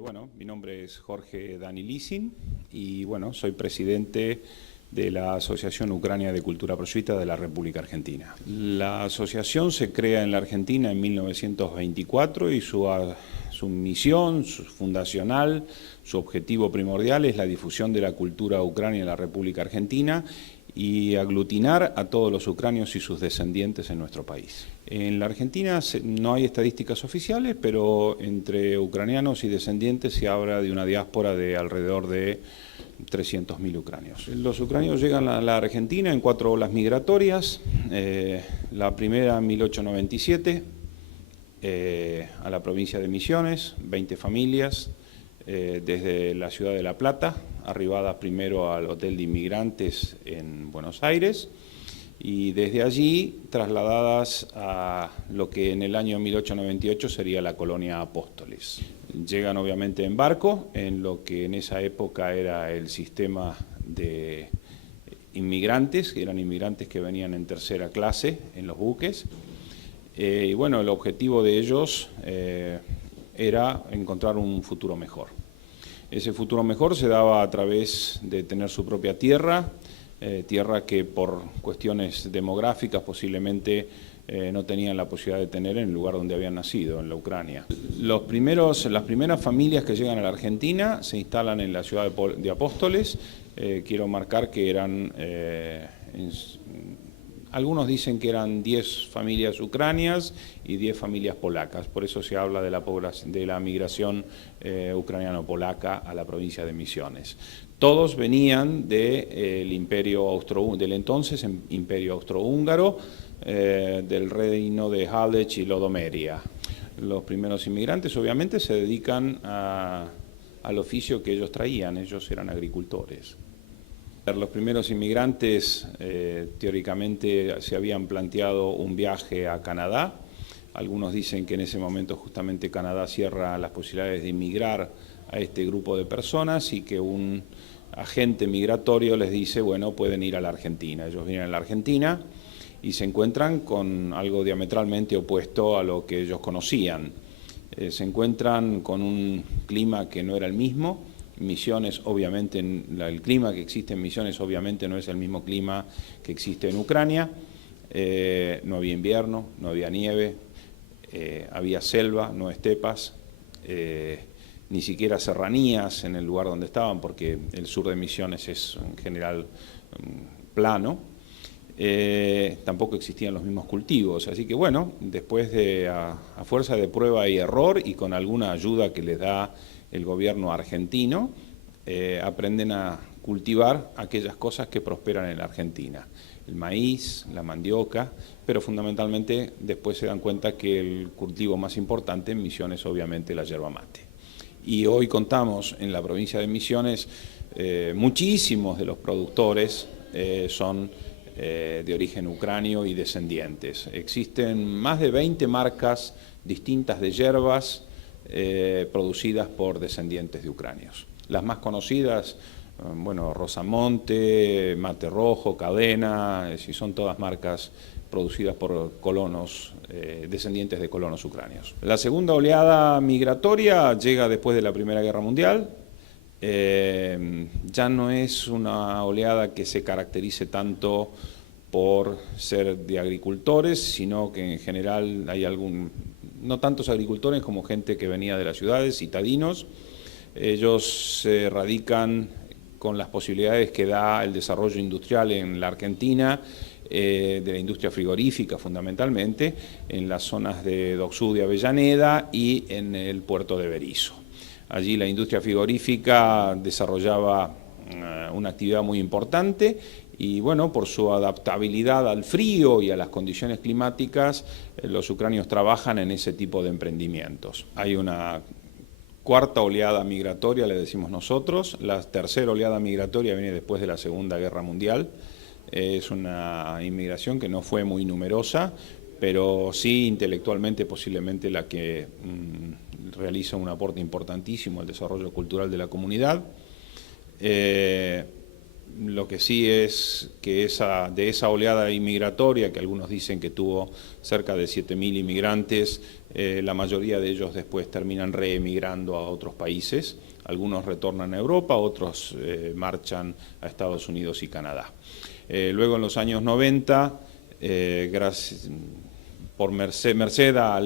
Bueno, mi nombre es Jorge Dani Lisin y bueno, soy presidente de la Asociación Ucrania de Cultura Prosvita de la República Argentina. La asociación se crea en la Argentina en 1924 y su misión, su fundacional, su objetivo primordial es la difusión de la cultura ucrania en la República Argentina y aglutinar a todos los ucranios y sus descendientes en nuestro país. En la Argentina no hay estadísticas oficiales, pero entre ucranianos y descendientes se habla de una diáspora de alrededor de 300.000 ucranios. Los ucranios llegan a la Argentina en 4 olas migratorias. La primera en 1897 a la provincia de Misiones, 20 familias desde la ciudad de La Plata, arribadas primero al Hotel de Inmigrantes en Buenos Aires, y desde allí trasladadas a lo que en el año 1898 sería la colonia Apóstoles. Llegan obviamente en barco, en lo que en esa época era el sistema de inmigrantes, que eran inmigrantes que venían en tercera clase en los buques. Y bueno, el objetivo de ellos era encontrar un futuro mejor. Ese futuro mejor se daba a través de tener su propia tierra, tierra que por cuestiones demográficas posiblemente no tenían la posibilidad de tener en el lugar donde habían nacido, en la Ucrania. Las primeras familias que llegan a la Argentina se instalan en la ciudad de Apóstoles. Quiero marcar que eran, algunos dicen que eran 10 familias ucranias y 10 familias polacas, por eso se habla de la migración ucraniano-polaca a la provincia de Misiones. Todos venían del del entonces Imperio Austrohúngaro, del reino de Hálych y Lodomeria. Los primeros inmigrantes obviamente se dedican al oficio que ellos traían, ellos eran agricultores. Los primeros inmigrantes teóricamente se habían planteado un viaje a Canadá. Algunos dicen que en ese momento justamente Canadá cierra las posibilidades de inmigrar a este grupo de personas y que un agente migratorio les dice, bueno, pueden ir a la Argentina. Ellos vienen a la Argentina y se encuentran con algo diametralmente opuesto a lo que ellos conocían. Se encuentran con un clima que no era el mismo. Misiones, obviamente, el clima que existe en Misiones obviamente no es el mismo clima que existe en Ucrania. No había invierno, no había nieve, había selva, no estepas, ni siquiera serranías en el lugar donde estaban, porque el sur de Misiones es en general plano. Tampoco existían los mismos cultivos, así que bueno, después de a fuerza de prueba y error y con alguna ayuda que les da el gobierno argentino, aprenden a cultivar aquellas cosas que prosperan en la Argentina, el maíz, la mandioca, pero fundamentalmente después se dan cuenta que el cultivo más importante en Misiones es obviamente la yerba mate. Y hoy contamos en la provincia de Misiones, muchísimos de los productores son de origen ucranio y descendientes. Existen más de 20 marcas distintas de yerbas producidas por descendientes de ucranios. Las más conocidas, bueno, Rosamonte, Mate Rojo, Cadena, son todas marcas producidas por colonos, descendientes de colonos ucranios. La segunda oleada migratoria llega después de la Primera Guerra Mundial. Ya no es una oleada que se caracterice tanto por ser de agricultores, sino que en general hay no tantos agricultores como gente que venía de las ciudades, citadinos. Ellos se radican con las posibilidades que da el desarrollo industrial en la Argentina, de la industria frigorífica fundamentalmente, en las zonas de Docksud y Avellaneda y en el puerto de Berisso. Allí la industria frigorífica desarrollaba una actividad muy importante y bueno, por su adaptabilidad al frío y a las condiciones climáticas, los ucranios trabajan en ese tipo de emprendimientos. Hay una cuarta oleada migratoria, le decimos nosotros. La tercera oleada migratoria viene después de la Segunda Guerra Mundial. Es una inmigración que no fue muy numerosa, pero sí intelectualmente posiblemente la que realiza un aporte importantísimo al desarrollo cultural de la comunidad. Lo que sí es que de esa oleada inmigratoria, que algunos dicen que tuvo cerca de 7.000 inmigrantes, la mayoría de ellos después terminan reemigrando a otros países. Algunos retornan a Europa, otros marchan a Estados Unidos y Canadá. Luego en los años 90, merced a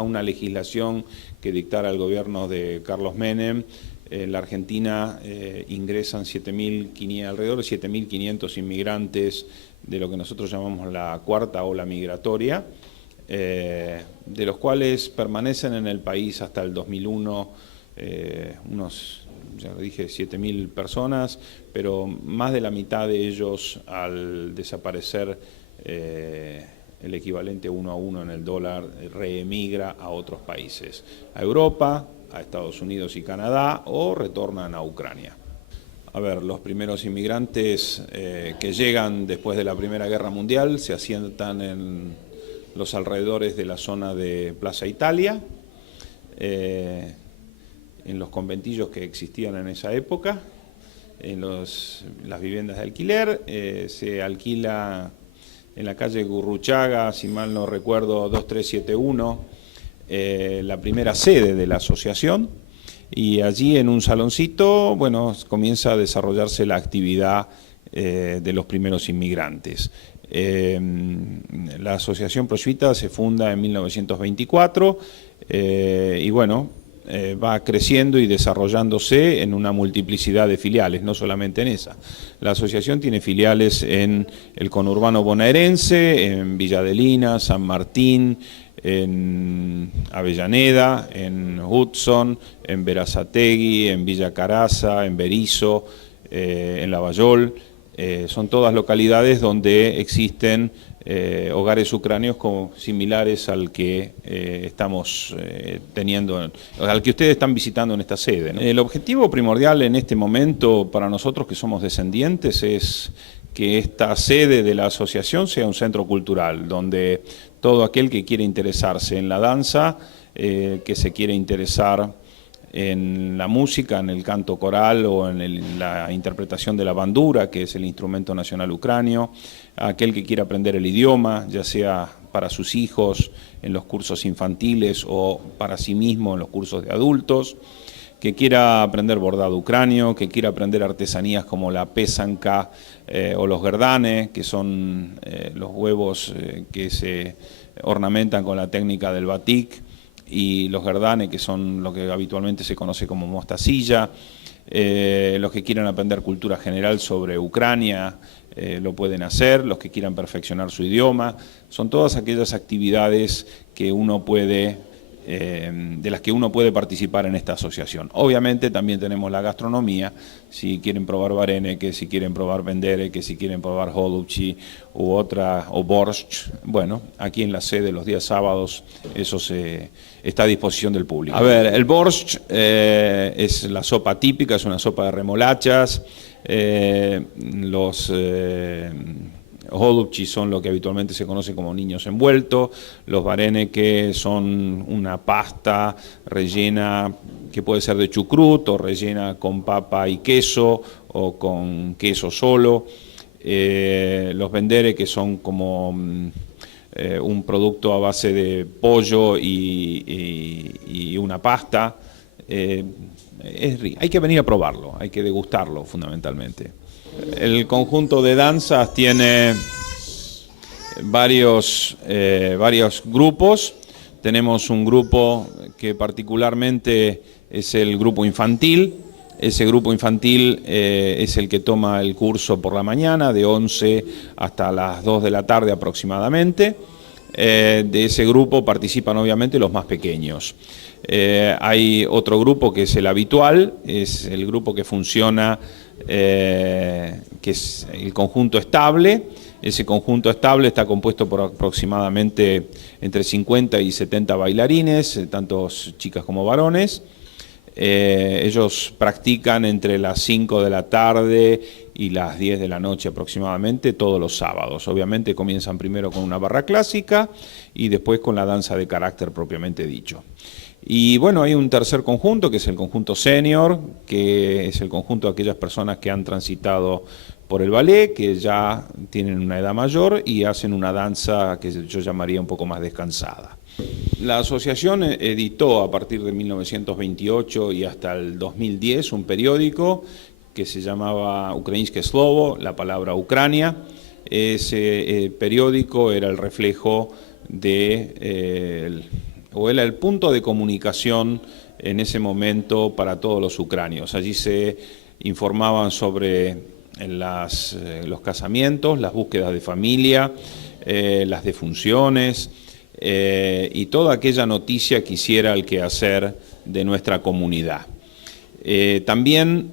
una legislación que dictara el gobierno de Carlos Menem, en la Argentina ingresan alrededor de 7.500 inmigrantes de lo que nosotros llamamos la cuarta ola migratoria, de los cuales permanecen en el país hasta el 2001 unos, ya lo dije, 7.000 personas, pero más de la mitad de ellos, al desaparecer el equivalente 1 a 1 en el dólar, reemigra a otros países, a Europa, a Estados Unidos y Canadá, o retornan a Ucrania. A ver, los primeros inmigrantes que llegan después de la Primera Guerra Mundial se asientan en los alrededores de la zona de Plaza Italia, en los conventillos que existían en esa época, en las viviendas de alquiler. Se alquila en la calle Gurruchaga, si mal no recuerdo, 2371, la primera sede de la asociación, y allí en un saloncito, bueno, comienza a desarrollarse la actividad de los primeros inmigrantes. La Asociación Proyvita se funda en 1924 y bueno, va creciendo y desarrollándose en una multiplicidad de filiales, no solamente en esa. La asociación tiene filiales en el conurbano bonaerense, en Villa Adelina, San Martín, en Avellaneda, en Hudson, en Berazategui, en Villa Caraza, en Berisso, en Lavallol. Son todas localidades donde existen hogares ucranios similares al que estamos teniendo, al que ustedes están visitando en esta sede, ¿no? El objetivo primordial en este momento para nosotros que somos descendientes es que esta sede de la asociación sea un centro cultural, donde todo aquel que quiere interesarse en la danza, que se quiere interesar en la música, en el canto coral o en la interpretación de la bandura, que es el instrumento nacional ucranio, aquel que quiera aprender el idioma, ya sea para sus hijos en los cursos infantiles o para sí mismo en los cursos de adultos, que quiera aprender bordado ucranio, que quiera aprender artesanías como la pesanka o los gerdane, que son los huevos que se ornamentan con la técnica del batik, y los gerdane, que son lo que habitualmente se conoce como mostacilla. Los que quieran aprender cultura general sobre Ucrania lo pueden hacer, los que quieran perfeccionar su idioma. Son todas aquellas actividades que uno puede, de las que uno puede participar en esta asociación. Obviamente también tenemos la gastronomía, si quieren probar vareneke, si quieren probar bendereke, si quieren probar holubchi o borscht. Bueno, aquí en la sede los días sábados eso está a disposición del público. A ver, el borscht es la sopa típica, es una sopa de remolachas. Los holubchi son lo que habitualmente se conoce como niños envueltos. Los vareneke son una pasta rellena que puede ser de chucrut o rellena con papa y queso o con queso solo. Los bendere, que son como un producto a base de pollo y una pasta. Hay que venir a probarlo, hay que degustarlo fundamentalmente. El conjunto de danzas tiene varios grupos. Tenemos un grupo que particularmente es el grupo infantil. Ese grupo infantil es el que toma el curso por la mañana, de 11 hasta las 2 de la tarde aproximadamente. De ese grupo participan obviamente los más pequeños. Hay otro grupo que es el habitual, es el grupo que funciona, que es el conjunto estable. Ese conjunto estable está compuesto por aproximadamente entre 50 y 70 bailarines, tanto chicas como varones. Ellos practican entre las 5 de la tarde y las 10 de la noche aproximadamente todos los sábados. Obviamente comienzan primero con una barra clásica y después con la danza de carácter propiamente dicho. Y bueno, hay un tercer conjunto, que es el conjunto senior, que es el conjunto de aquellas personas que han transitado por el ballet, que ya tienen una edad mayor y hacen una danza que yo llamaría un poco más descansada. La asociación editó a partir de 1928 y hasta el 2010 un periódico que se llamaba Ukrainske Slovo, la palabra Ucrania. Ese periódico era el reflejo de, o era el punto de comunicación en ese momento para todos los ucranios. Allí se informaban sobre los casamientos, las búsquedas de familia, las defunciones y toda aquella noticia que hiciera el quehacer de nuestra comunidad. También,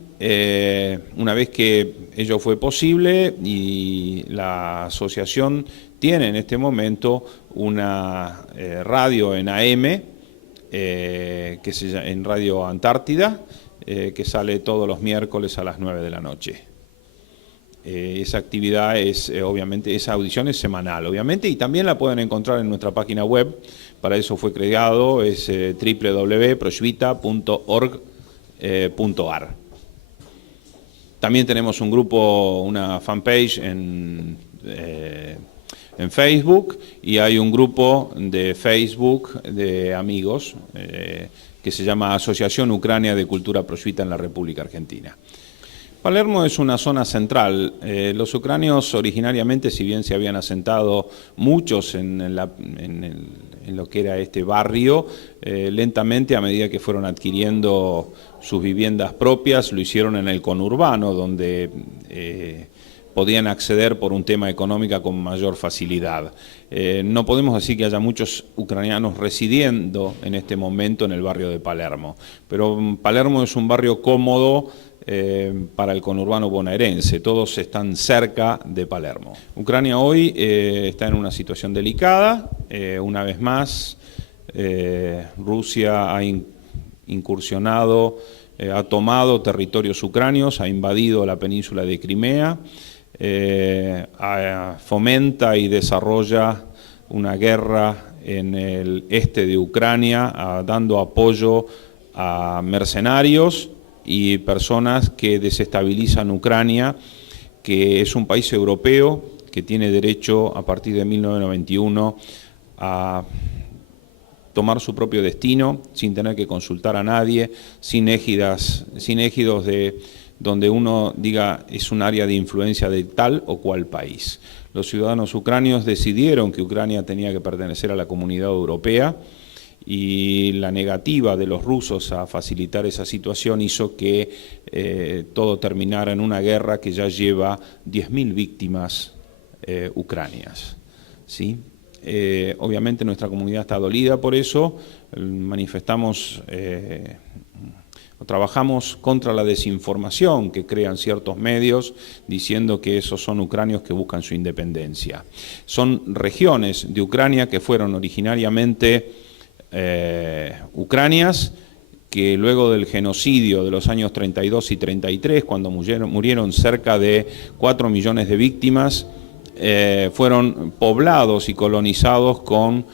una vez que ello fue posible, y la asociación tiene en este momento una radio en AM, en Radio Antártida, que sale todos los miércoles a las 9 de la noche. Esa actividad es, obviamente, esa audición es semanal, obviamente, y también la pueden encontrar en nuestra página web. Para eso fue creado, es www.proshvita.org.ar. También tenemos un grupo, una fanpage en Facebook, y hay un grupo de Facebook de amigos que se llama Asociación Ucrania de Cultura Proshvita en la República Argentina. Palermo es una zona central. Los ucranios originariamente, si bien se habían asentado muchos en lo que era este barrio, lentamente, a medida que fueron adquiriendo sus viviendas propias, lo hicieron en el conurbano, donde podían acceder por un tema económico con mayor facilidad. No podemos decir que haya muchos ucranianos residiendo en este momento en el barrio de Palermo, pero Palermo es un barrio cómodo para el conurbano bonaerense. Todos están cerca de Palermo. Ucrania hoy está en una situación delicada. Una vez más, Rusia ha incursionado, ha tomado territorios ucranios, ha invadido la península de Crimea, fomenta y desarrolla una guerra en el este de Ucrania, dando apoyo a mercenarios y personas que desestabilizan Ucrania, que es un país europeo que tiene derecho a partir de 1991 a tomar su propio destino sin tener que consultar a nadie, sin égidos de donde uno diga es un área de influencia de tal o cual país. Los ciudadanos ucranios decidieron que Ucrania tenía que pertenecer a la comunidad europea, y la negativa de los rusos a facilitar esa situación hizo que todo terminara en una guerra que ya lleva 10.000 víctimas ucranias, ¿sí? Obviamente nuestra comunidad está dolida por eso, manifestamos, trabajamos contra la desinformación que crean ciertos medios diciendo que esos son ucranios que buscan su independencia. Son regiones de Ucrania que fueron originariamente ucranias, que luego del genocidio de los años 32 y 33, cuando murieron cerca de 4 millones de víctimas, fueron poblados y colonizados con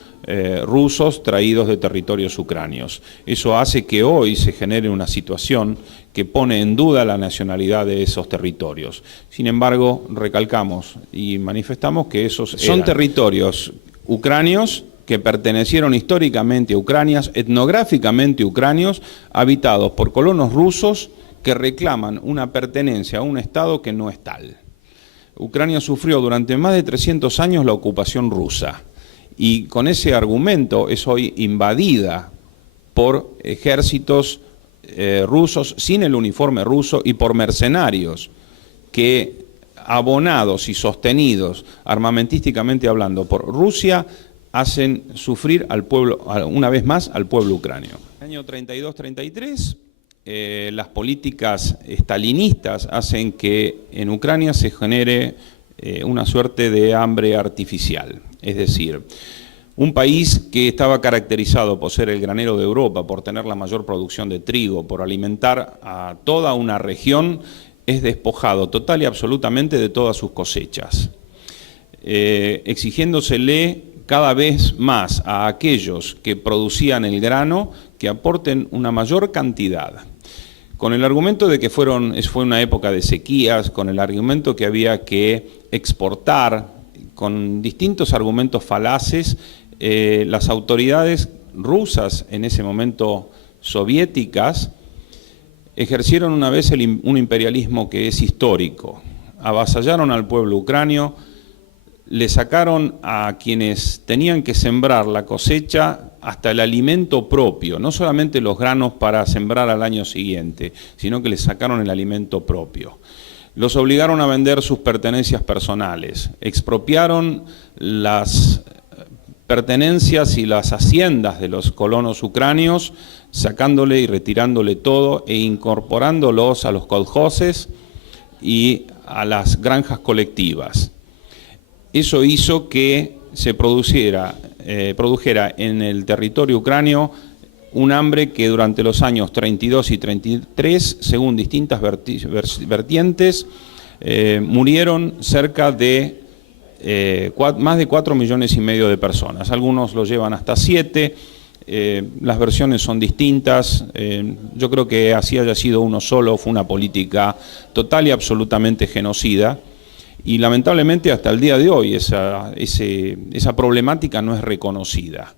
rusos traídos de territorios ucranios. Eso hace que hoy se genere una situación que pone en duda la nacionalidad de esos territorios. Sin embargo, recalcamos y manifestamos que esos son territorios ucranios que pertenecieron históricamente a Ucrania, etnográficamente ucranios, habitados por colonos rusos que reclaman una pertenencia a un Estado que no es tal. Ucrania sufrió durante más de 300 años la ocupación rusa, y con ese argumento es hoy invadida por ejércitos rusos sin el uniforme ruso y por mercenarios que, abonados y sostenidos armamentísticamente hablando por Rusia, hacen sufrir al pueblo, una vez más, al pueblo ucranio. En el año 32-33, las políticas estalinistas hacen que en Ucrania se genere una suerte de hambre artificial. Es decir, un país que estaba caracterizado por ser el granero de Europa, por tener la mayor producción de trigo, por alimentar a toda una región, es despojado total y absolutamente de todas sus cosechas, exigiéndosele cada vez más a aquellos que producían el grano que aporten una mayor cantidad. Con el argumento de que fue una época de sequías, con el argumento que había que exportar, con distintos argumentos falaces, las autoridades rusas, en ese momento soviéticas, ejercieron una vez un imperialismo que es histórico. Avasallaron al pueblo ucranio, le sacaron a quienes tenían que sembrar la cosecha hasta el alimento propio, no solamente los granos para sembrar al año siguiente, sino que les sacaron el alimento propio. Los obligaron a vender sus pertenencias personales, expropiaron las pertenencias y las haciendas de los colonos ucranios, sacándole y retirándole todo e incorporándolos a los koljoses y a las granjas colectivas. Eso hizo que se produjera en el territorio ucranio un hambre que durante los años 32 y 33, según distintas vertientes, murieron cerca de más de 4,5 millones de personas. Algunos lo llevan hasta 7, las versiones son distintas. Yo creo que así haya sido uno solo, fue una política total y absolutamente genocida. Y lamentablemente hasta el día de hoy esa problemática no es reconocida.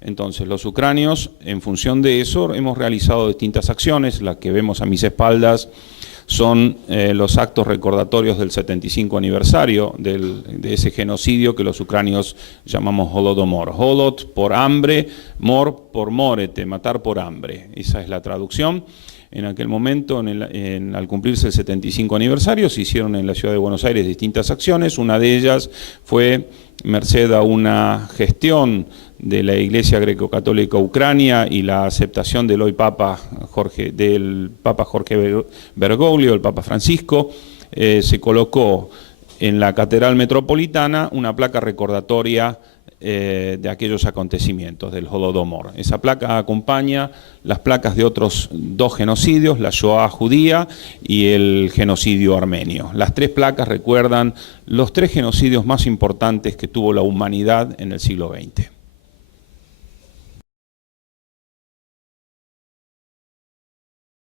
Entonces los ucranios, en función de eso, hemos realizado distintas acciones. Las que vemos a mis espaldas son los actos recordatorios del 75 aniversario de ese genocidio que los ucranios llamamos Holodomor. Holod por hambre, mor por morete, matar por hambre. Esa es la traducción. En aquel momento, al cumplirse el 75 aniversario, se hicieron en la ciudad de Buenos Aires distintas acciones. Una de ellas fue merced a una gestión de la Iglesia Greco-Católica Ucrania y la aceptación del Papa Jorge Bergoglio, el Papa Francisco, se colocó en la Catedral Metropolitana una placa recordatoria de aquellos acontecimientos del Holodomor. Esa placa acompaña las placas de otros 2 genocidios, la Shoah judía y el genocidio armenio. Las 3 placas recuerdan los 3 genocidios más importantes que tuvo la humanidad en el siglo XX.